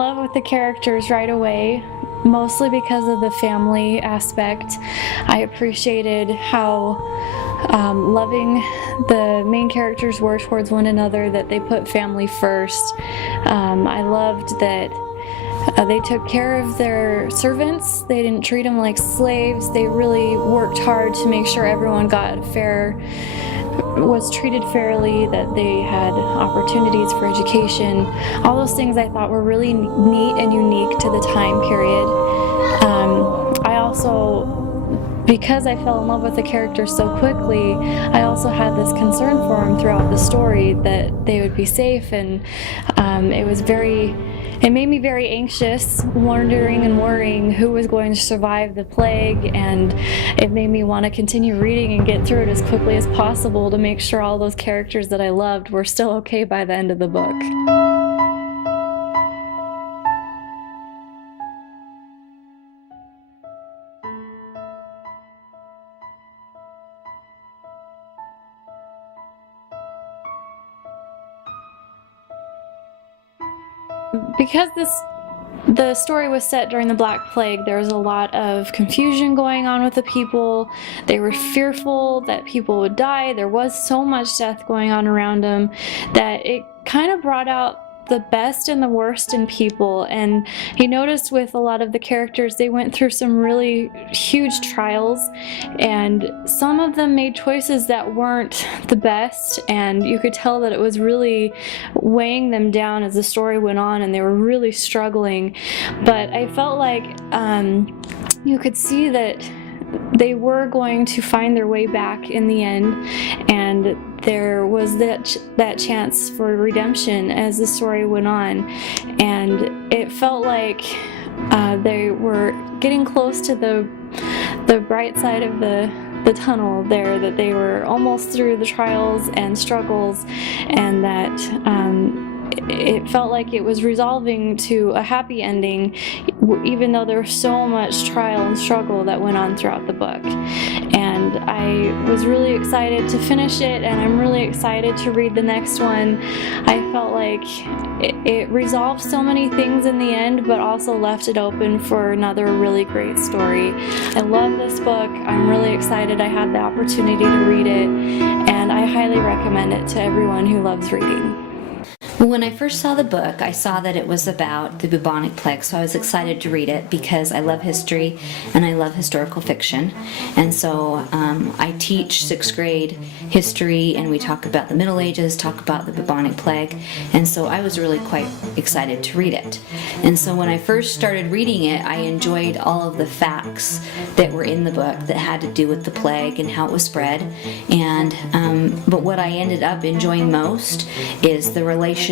love with the characters right away, mostly because of the family aspect. I appreciated how loving the main characters were towards one another, that they put family first. I loved that they took care of their servants. They didn't treat them like slaves. They really worked hard to make sure everyone was treated fairly, that they had opportunities for education. All those things I thought were really neat and unique to the time period. I also, because I fell in love with the characters so quickly, I also had this concern for them throughout the story, that they would be safe, and it made me very anxious, wondering and worrying who was going to survive the plague, and it made me want to continue reading and get through it as quickly as possible to make sure all those characters that I loved were still okay by the end of the book. Because the story was set during the Black Plague, there was a lot of confusion going on with the people. They were fearful that people would die. There was so much death going on around them that it kind of brought out the best and the worst in people. And you noticed with a lot of the characters, they went through some really huge trials, and some of them made choices that weren't the best, and you could tell that it was really weighing them down as the story went on, and they were really struggling. But I felt like you could see that they were going to find their way back in the end, and there was that chance for redemption as the story went on. And it felt like they were getting close to the bright side of the tunnel there, that they were almost through the trials and struggles, and that it felt like it was resolving to a happy ending, even though there was so much trial and struggle that went on throughout the book. And I was really excited to finish it, and I'm really excited to read the next one. I felt like it resolved so many things in the end, but also left it open for another really great story. I love this book. I'm really excited I had the opportunity to read it, and I highly recommend it to everyone who loves reading. When I first saw the book, I saw that it was about the bubonic plague, so I was excited to read it because I love history and I love historical fiction. And so I teach 6th grade history, and we talk about the Middle Ages, talk about the bubonic plague, and so I was really quite excited to read it. And so when I first started reading it, I enjoyed all of the facts that were in the book that had to do with the plague and how it was spread. And but what I ended up enjoying most is the relationships,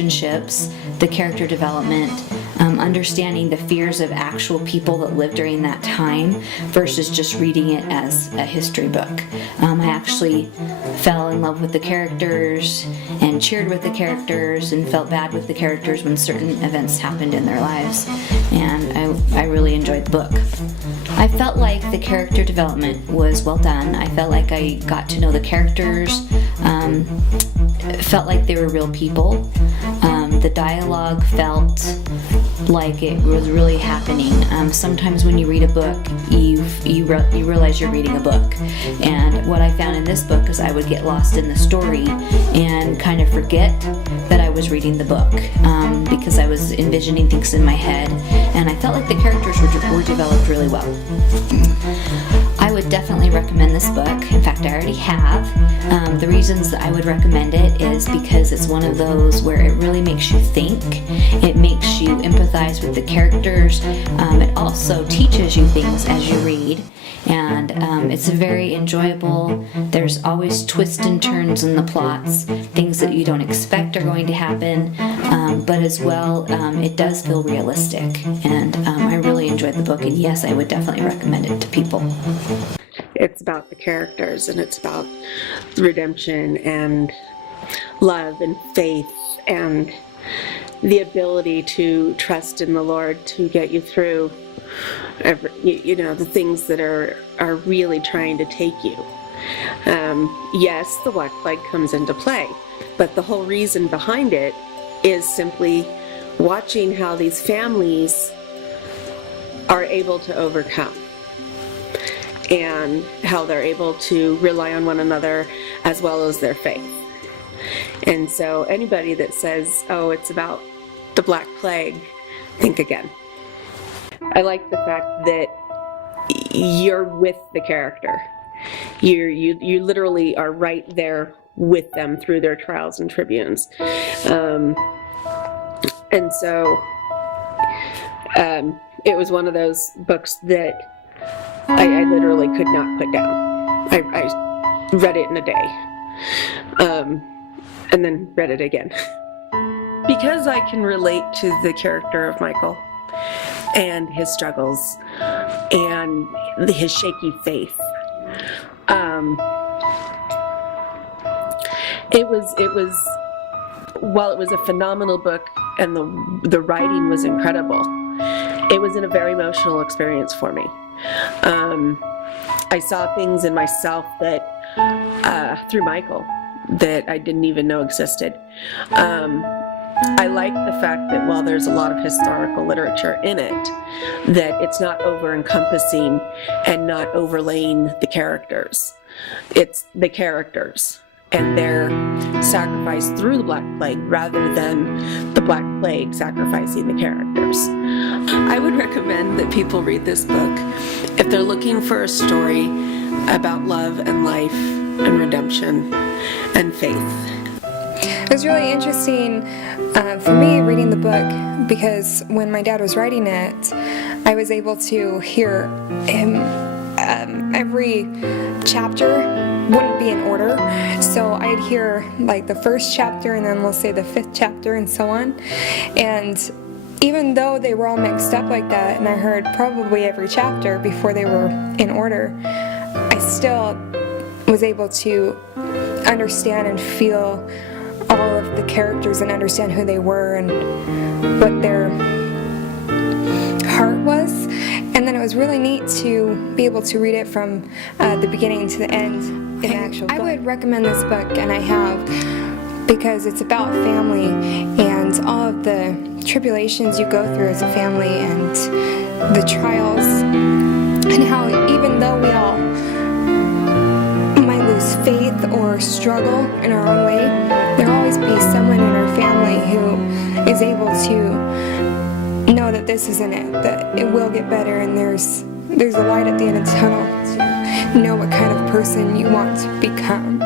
the character development, understanding the fears of actual people that lived during that time versus just reading it as a history book. I actually fell in love with the characters and cheered with the characters and felt bad with the characters when certain events happened in their lives, and I really enjoyed the book. I felt like the character development was well done. I felt like I got to know the characters, felt like they were real people. The dialogue felt like it was really happening. Sometimes when you read a book, you realize you're reading a book. And what I found in this book is I would get lost in the story and kind of forget that I was reading the book because I was envisioning things in my head, and I felt like the characters were developed really well. I would definitely recommend this book. In fact, I already have. The reasons that I would recommend it is because it's one of those where it really makes you think. It makes you empathize with the characters. It also teaches you things as you read. And it's very enjoyable. There's always twists and turns in the plots, things that you don't expect are going to happen, but as well, it does feel realistic. And I really enjoyed the book, and yes, I would definitely recommend it to people. It's about the characters, and it's about redemption and love and faith and the ability to trust in the Lord to get you through the things that are really trying to take you. Yes, the Black Plague comes into play, but the whole reason behind it is simply watching how these families are able to overcome and how they're able to rely on one another as well as their faith. And so anybody that says, oh, it's about the Black Plague, think again. I like the fact that you're with the character. You literally are right there with them through their trials and tribulations. And so it was one of those books that I literally could not put down. I read it in a day, and then read it again. Because I can relate to the character of Michael and his struggles and his shaky faith. While it was a phenomenal book and the writing was incredible, it was a very emotional experience for me. I saw things in myself that through Michael that I didn't even know existed. I like the fact that while there's a lot of historical literature in it, that it's not over-encompassing and not overlaying the characters. It's the characters and their sacrifice through the Black Plague rather than the Black Plague sacrificing the characters. I would recommend that people read this book if they're looking for a story about love and life and redemption and faith. It was really interesting for me reading the book because when my dad was writing it, I was able to hear him. Every chapter wouldn't be in order, so I'd hear like the first chapter and then we'll say the 5th chapter and so on. And even though they were all mixed up like that, and I heard probably every chapter before they were in order, I still was able to understand and feel all of the characters and understand who they were and what their heart was. And then it was really neat to be able to read it from the beginning to the end in the actual book. I would recommend this book, and I have, because it's about family and all of the tribulations you go through as a family and the trials, and how even though we all might lose faith or struggle in our own way, there'll always be someone in our family who is able to know that this isn't it, that it will get better, and there's a light at the end of the tunnel to know what kind of person you want to become.